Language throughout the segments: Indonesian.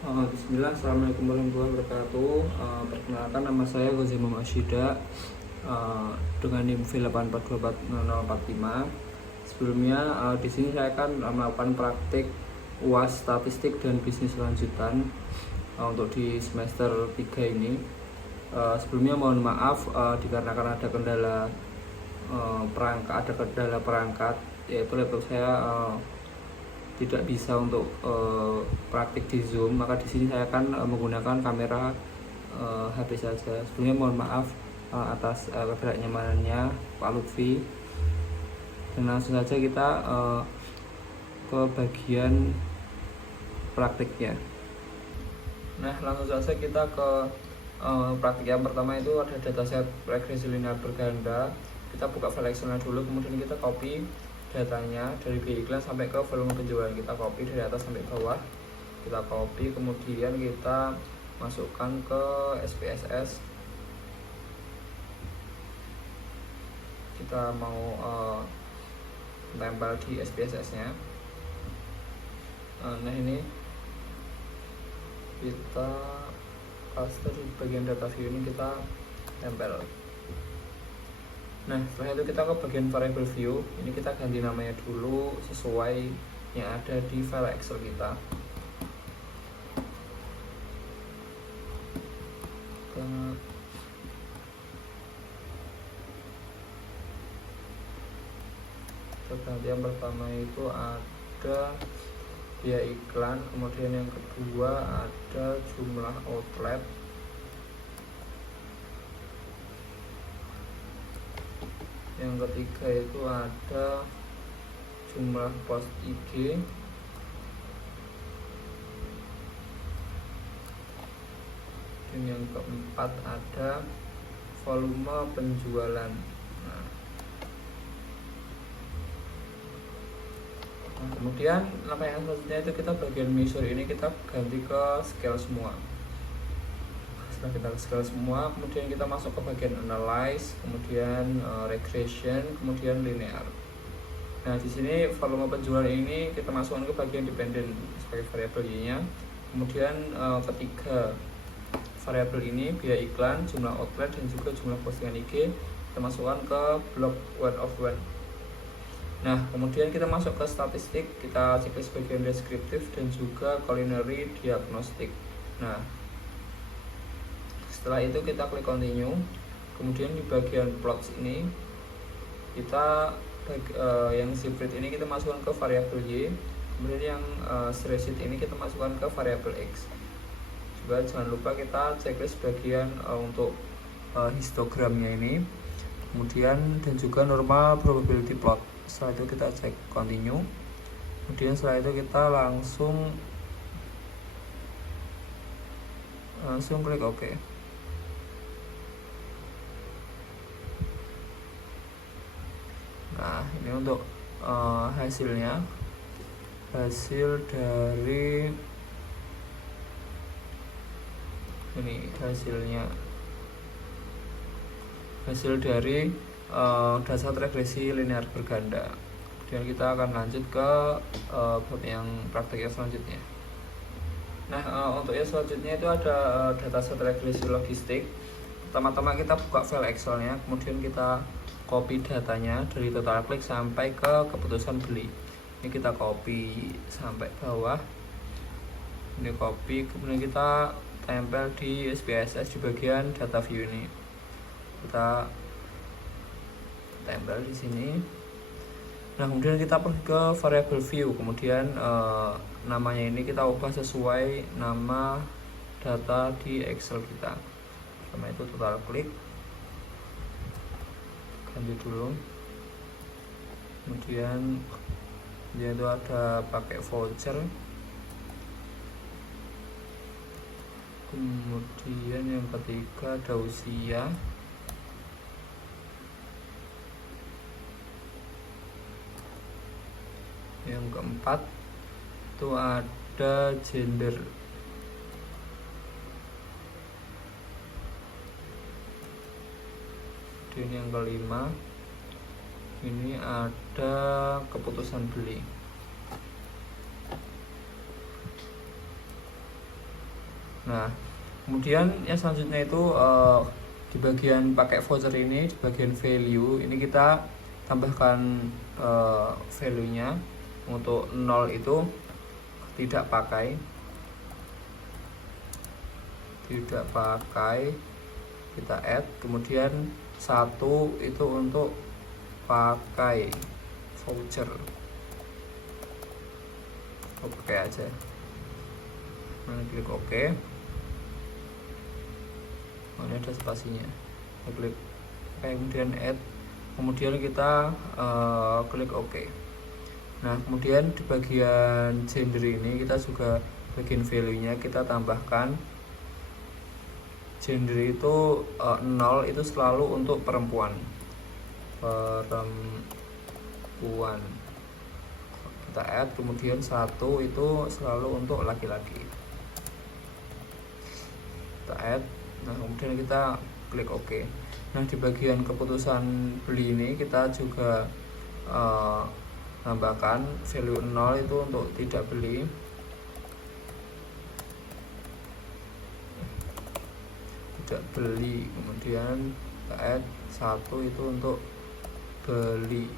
Bismillah, Assalamualaikum warahmatullahi wabarakatuh. Perkenalkan, nama saya Ghazi Muhammad Asyida, dengan NIM V8424045. Sebelumnya di sini saya akan melakukan praktik UAS statistik dan bisnis lanjutan untuk di semester 3 ini. Sebelumnya mohon maaf dikarenakan ada kendala perangkat, yaitu laptop saya tidak bisa untuk praktik di Zoom, maka di sini saya akan menggunakan kamera HP saja. Sebelumnya mohon maaf atas ketidaknyamanannya Pak Lutfi. Dan langsung saja kita ke bagian praktiknya. Nah, langsung saja kita ke praktik yang pertama, itu ada dataset regresi linear berganda. Kita buka file Excel dulu, kemudian kita copy datanya dari biaya iklan sampai ke volume penjualan. Kita copy dari atas sampai bawah, kita copy, kemudian kita masukkan ke SPSS. Kita mau tempel di SPSS nya. Nah, ini kita paste di bagian data view ini, kita tempel. Nah, setelah itu kita ke bagian variable view. Ini kita ganti namanya dulu sesuai yang ada di file Excel kita. Ganti yang pertama itu ada biaya iklan, kemudian yang kedua ada jumlah outlet, yang ketiga itu ada jumlah post IG, dan yang keempat ada volume penjualan. Nah, kemudian langkah yang selanjutnya itu kita bagian measure ini kita ganti ke scale semua. Setelah kita scale semua, kemudian kita masuk ke bagian analyze, kemudian regression, kemudian linear. Nah, di sini volume penjualan ini kita masukkan ke bagian dependent sebagai variabel y-nya. Kemudian ketiga variabel ini biaya iklan, jumlah outlet, dan juga jumlah postingan IG kita masukkan ke blok word of when. Nah, kemudian kita masuk ke statistik, kita checklist bagian deskriptif dan juga culinary diagnostik. Nah, setelah itu kita klik continue. Kemudian di bagian plots ini kita yang ziprit ini kita masukkan ke variabel y, kemudian yang spreadsheet ini kita masukkan ke variabel x. Juga jangan lupa kita checklist bagian untuk histogramnya ini, kemudian dan juga normal probability plot. Setelah itu kita cek continue, kemudian setelah itu kita langsung klik OK. Nah, ini untuk hasilnya, hasil dari ini hasil dari dasar regresi linear berganda. Kemudian kita akan lanjut ke bab yang praktik yang selanjutnya. Nah, untuk yang selanjutnya itu ada dataset regresi logistik. Pertama-tama kita buka file Excel-nya, kemudian kita copy datanya dari total klik sampai ke keputusan beli. Ini kita copy sampai bawah. Ini copy, kemudian kita tempel di SPSS di bagian data view ini. Kita tempel di sini. Nah, kemudian kita pergi ke variable view, kemudian namanya ini kita ubah sesuai nama data di Excel kita. Sama itu total klik, ganti dulu. Kemudian dia itu ada pakai voucher. Kemudian yang ketiga ada usia. Yang keempat itu ada gender. Dan yang kelima ini ada keputusan beli. Nah, kemudian yang selanjutnya itu di bagian pakai voucher ini, di bagian value ini kita tambahkan value-nya. Untuk 0 itu tidak pakai, kita add. Kemudian 1 itu untuk pakai voucher, oke aja. Klik OK. Ini ada spasinya, klik OK, kemudian add, kemudian kita klik OK. Nah, kemudian di bagian gender ini kita juga bagian value-nya kita tambahkan gender itu 0 itu selalu untuk perempuan. Kita add, kemudian 1 itu selalu untuk laki-laki, kita add. Nah, kemudian kita klik OK. Nah, di bagian keputusan beli ini kita juga tambahkan value 0 itu untuk tidak beli, kemudian kita add 1 itu untuk beli,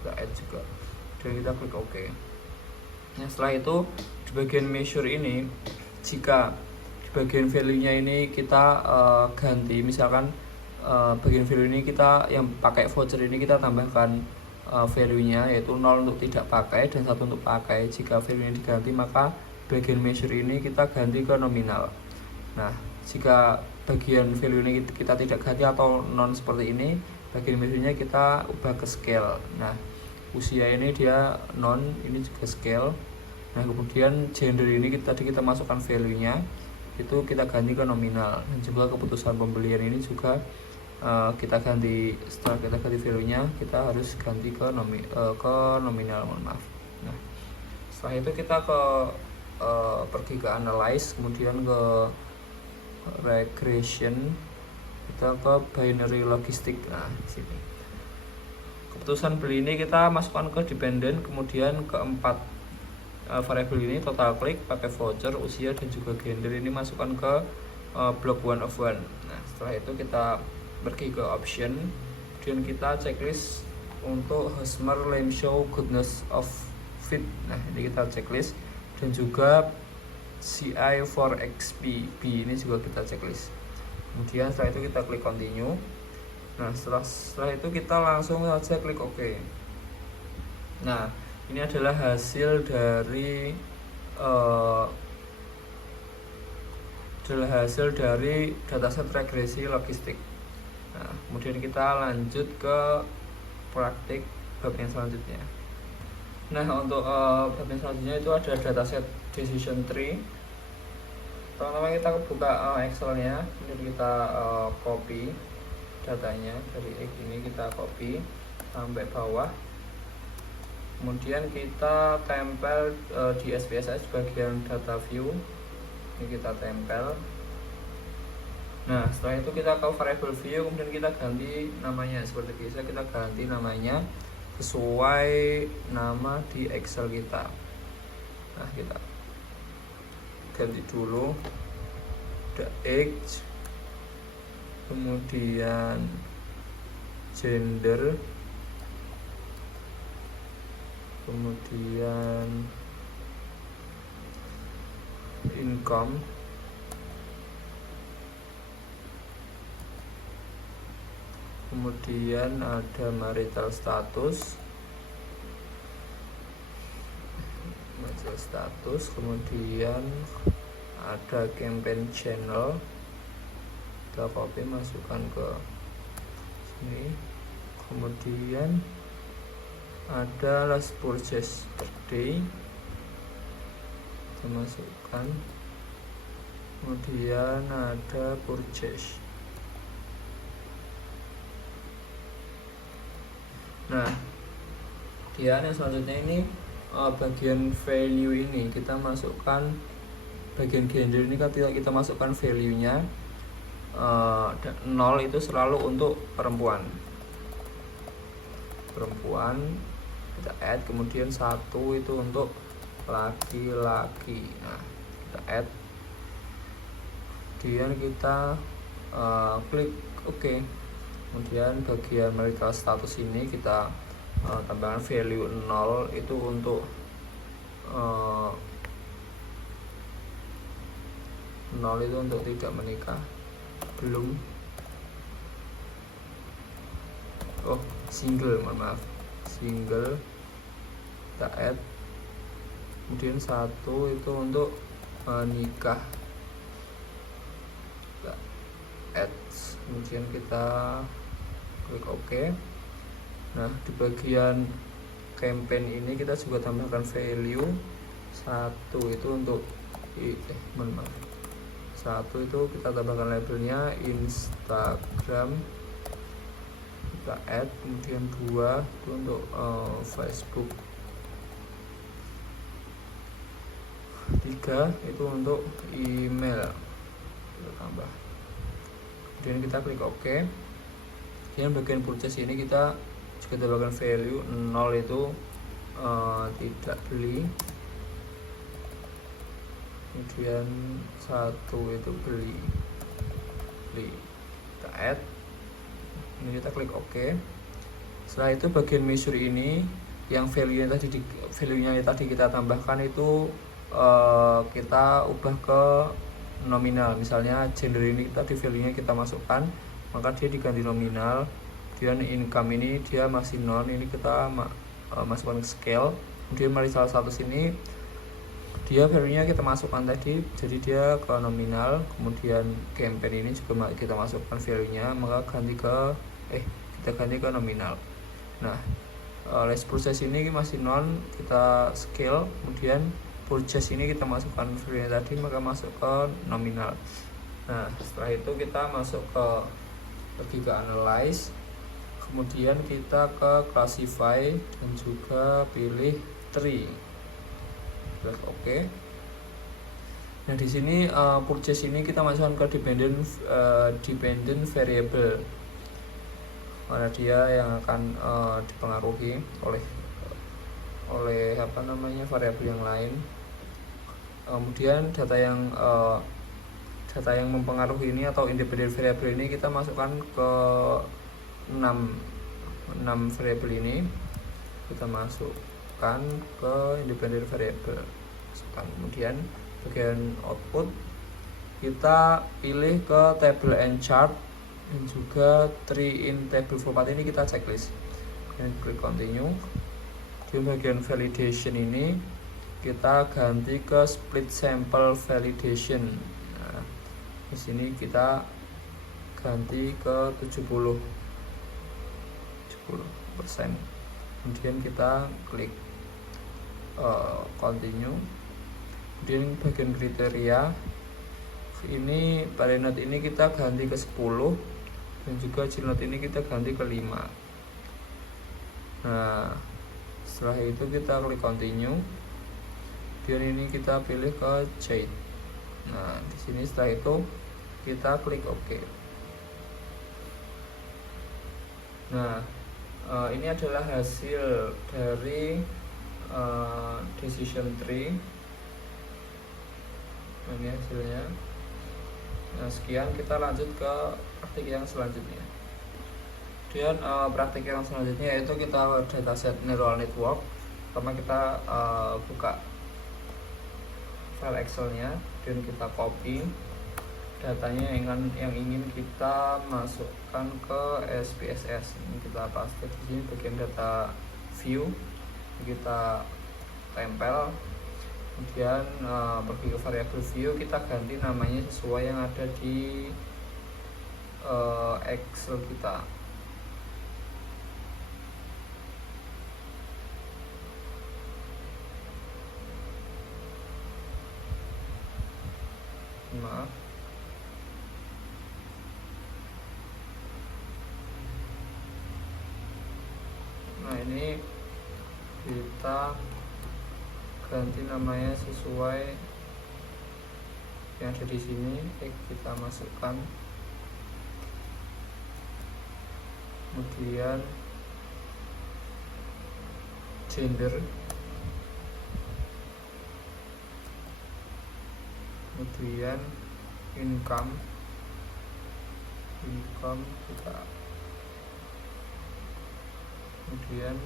kita add juga, dan kita klik OK. Nah, setelah itu di bagian measure ini, jika di bagian value-nya ini kita ganti, misalkan bagian value ini kita yang pakai voucher ini kita tambahkan value-nya yaitu 0 untuk tidak pakai dan 1 untuk pakai. Jika value-nya diganti, maka bagian measure ini kita ganti ke nominal. Nah, jika bagian value ini kita tidak ganti atau non seperti ini, bagian measure-nya kita ubah ke scale. Nah, usia ini dia non, ini juga scale. Nah, kemudian gender ini tadi kita masukkan value-nya, itu kita ganti ke nominal. Dan juga keputusan pembelian ini juga kita ganti, setelah kita ganti value-nya kita harus ganti ke nominal, mohon maaf. Nah, setelah itu kita pergi ke analyze, kemudian ke regression, kita ke binary logistic. Nah, di sini keputusan beli ini kita masukkan ke dependent, kemudian keempat variabel ini total klik, pakai voucher, usia, dan juga gender ini masukkan ke block 1 of 1. Nah, setelah itu kita pergi ke option, kemudian kita checklist untuk Hosmer Lame Show Goodness of Fit. Nah, ini kita checklist, dan juga CI for XP B ini juga kita checklist. Kemudian setelah itu kita klik continue. Nah, setelah itu kita langsung saja klik OK. Nah, ini adalah hasil dari dataset regresi logistik. Nah, kemudian kita lanjut ke praktik bab yang selanjutnya. Nah, untuk bab yang selanjutnya itu ada dataset decision tree. Pertama kita buka Excel-nya, kemudian kita copy datanya dari ini, kita copy sampai bawah. Kemudian kita tempel di SPSS bagian data view. Ini kita tempel. Nah, setelah itu kita ke variable view, kemudian kita ganti namanya seperti biasa, kita ganti namanya sesuai nama di Excel kita. Nah, kita ganti dulu the age, kemudian gender, kemudian income, kemudian ada marital status, kemudian ada campaign channel, kita copy masukkan ke sini. Kemudian ada last purchase per day, kita masukkan. Kemudian ada purchase. Nah, kemudian yang selanjutnya ini bagian value ini kita masukkan, bagian gender ini kita masukkan value-nya 0 itu selalu untuk perempuan, kita add, kemudian 1 itu untuk laki-laki. Nah, kita add, kemudian kita klik OK. Kemudian bagian marital status ini kita tambahkan value 0 itu untuk 0 itu untuk tidak menikah, belum, single, mohon maaf, single, kita add. Kemudian 1 itu untuk nikah, kita add. Kemudian kita klik OK. Nah, di bagian campaign ini kita juga tambahkan value 1 itu untuk mohon maaf, 1 itu kita tambahkan labelnya Instagram, kita add. Kemudian 2 itu untuk Facebook, 3 itu untuk email, kita tambah. Kemudian kita klik OK. Kemudian bagian purchase ini kita juga tambahkan value 0 itu tidak beli, kemudian 1 itu beli, kita add. Ini kita klik OK. Setelah itu bagian measure ini yang value-nya tadi kita tambahkan itu kita ubah ke nominal. Misalnya gender ini tadi value-nya kita masukkan, maka dia diganti nominal. Kemudian income ini dia masih non, ini kita masukkan ke scale. Kemudian marital status ini dia value-nya kita masukkan tadi, jadi dia ke nominal. Kemudian campaign ini juga kita masukkan value-nya, maka kita ganti ke nominal. Nah, less purchase ini masih non, kita scale. Kemudian purchase ini kita masukkan value-nya tadi, maka masuk ke nominal. Nah, setelah itu kita masuk pergi ke analyze. Kemudian kita ke classify dan juga pilih tree. Klik OK. Nah, di sini purchase ini kita masukkan ke dependent variable, mana dia yang akan dipengaruhi oleh variabel yang lain. Kemudian data yang mempengaruhi ini atau independent variable ini kita masukkan ke 6 variabel ini, kita masukkan ke independent variable. Kemudian bagian output kita pilih ke table and chart dan juga tree in table format, ini kita checklist. Kemudian klik continue. Di bagian validation ini kita ganti ke split sample validation. Nah, di sini kita ganti ke 70%. Kemudian kita klik continue. Kemudian bagian kriteria ini pada note ini kita ganti ke 10 dan juga child note ini kita ganti ke 5. Nah, setelah itu kita klik continue. Kemudian ini kita pilih ke child. Nah, di sini setelah itu kita klik OK. Nah, ini adalah hasil dari decision tree. Ini hasilnya. Nah, sekian, kita lanjut ke praktik yang selanjutnya. Kemudian praktik yang selanjutnya yaitu kita dataset neural network. Pertama kita buka file Excel-nya dan kita copy datanya yang ingin kita masukkan ke SPSS. Ini kita paste di sini bagian data view, kita tempel. Kemudian pergi ke variable view, kita ganti namanya sesuai yang ada di Excel kita. Maaf. Nah, ini kita ganti namanya sesuai yang ada di sini. Kita masukkan, kemudian gender, kemudian income kita, kemudian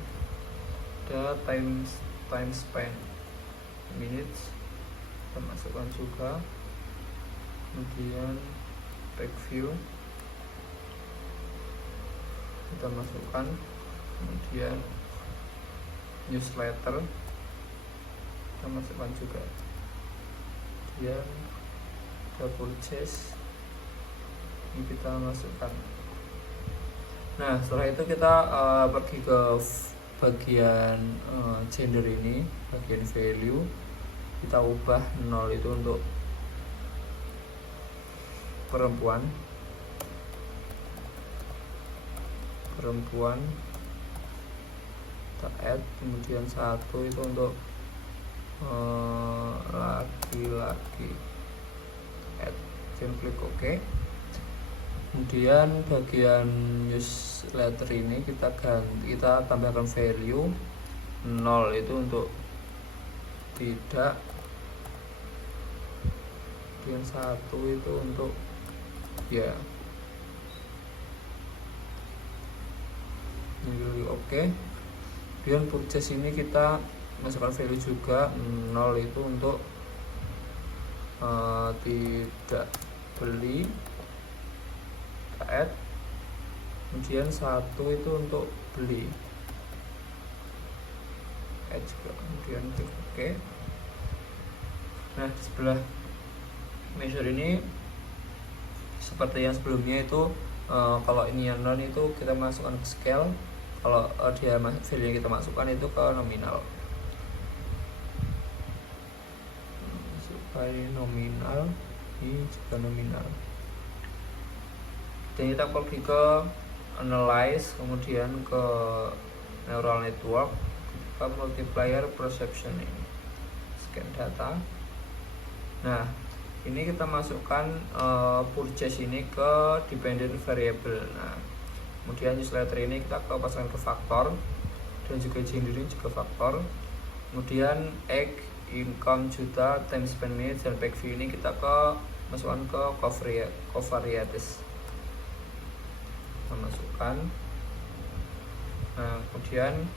ada time spend minutes kita masukkan juga, kemudian back view kita masukkan, kemudian newsletter kita masukkan juga, kemudian ada purchase ini kita masukkan. Nah setelah itu kita pergi ke bagian gender ini, bagian value kita ubah 0 itu untuk perempuan, kita add, kemudian 1 itu untuk laki-laki, add, dan klik OK. Kemudian bagian newsletter ini kita tambahkan value 0 itu untuk tidak, kemudian 1 itu untuk ya. Ini oke. Kemudian purchase ini kita masukkan value juga 0 itu untuk tidak beli, add, kemudian 1 itu untuk beli, add juga, kemudian klik OK. Nah di sebelah measure ini seperti yang sebelumnya itu kalau ini yang non itu kita masukkan ke scale, kalau dia value yang kita masukkan itu ke nominal, supaya nominal ini juga nominal. Dan kita pergi ke analyze, kemudian ke neural network, ke multiplier perception ini, scan data. Nah ini kita masukkan purchase ini ke dependent variable. Nah kemudian newsletter ini kita pasangkan ke faktor, dan juga gender ini juga faktor. Kemudian egg, income juta, time spend minutes, dan back view ini kita masukkan ke covariates, kita masukkan. Nah kemudian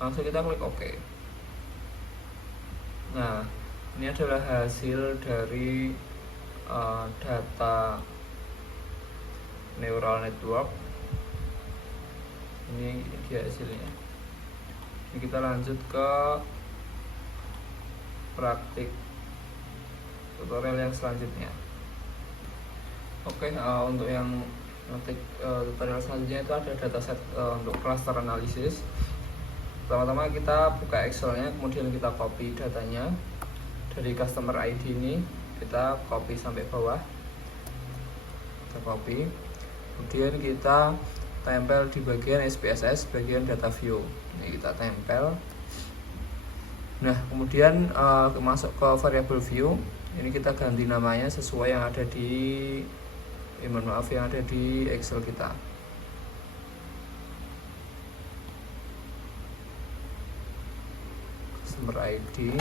langsung kita klik OK. Nah ini adalah hasil dari data neural network. Ini dia hasilnya. Ini kita lanjut ke praktik tutorial yang selanjutnya. Oke, untuk yang tutorial selanjutnya itu ada dataset untuk cluster analysis. Pertama-tama kita buka Excelnya, kemudian kita copy datanya dari customer ID ini, kita copy sampai bawah, kita copy, kemudian kita tempel di bagian SPSS, bagian data view. Ini kita tempel. Nah kemudian masuk ke variable view, ini kita ganti namanya sesuai yang ada di yang ada di Excel kita. Customer ID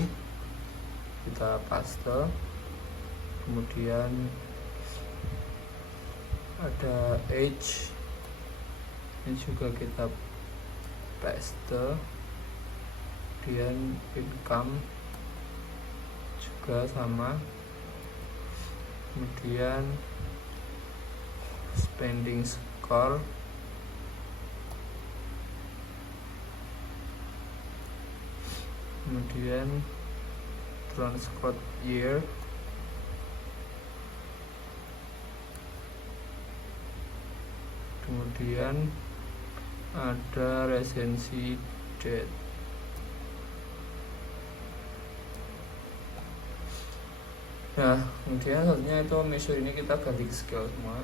kita paste, kemudian ada age ini juga kita paste, kemudian income juga sama, kemudian spending score, kemudian transport year, kemudian ada resensi date. Nah kemudian selanjutnya itu measure ini kita ganti ke scale semua,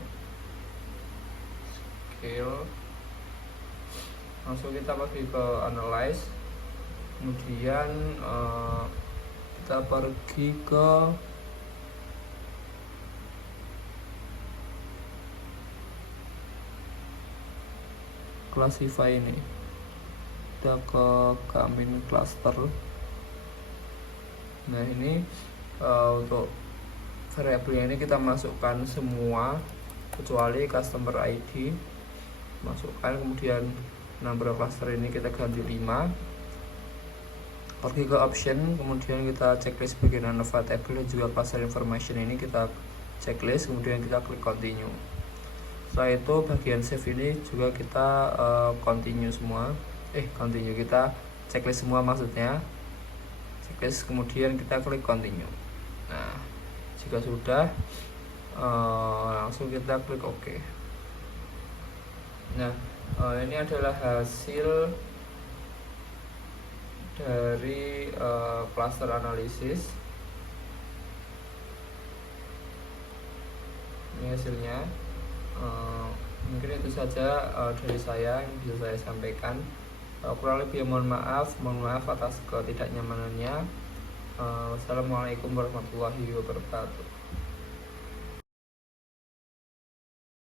scale. Langsung kita pergi ke analyze, kemudian kita pergi ke classify ini, kita ke Kamin cluster. Nah ini untuk variabel ini kita masukkan semua kecuali customer ID, masukkan. Kemudian number cluster ini kita ganti 5, pergi ke option, kemudian kita checklist bagian Nova table dan juga cluster information ini kita checklist, kemudian kita klik continue. Setelah itu bagian save ini juga kita continue kita checklist semua, maksudnya checklist, kemudian kita klik continue. Nah, jika sudah langsung kita klik OK. Nah, ini adalah hasil dari cluster analisis. Ini hasilnya. Mungkin itu saja dari saya yang bisa saya sampaikan. Kurang lebih mohon maaf atas ketidaknyamanannya. Wassalamualaikum warahmatullahi wabarakatuh.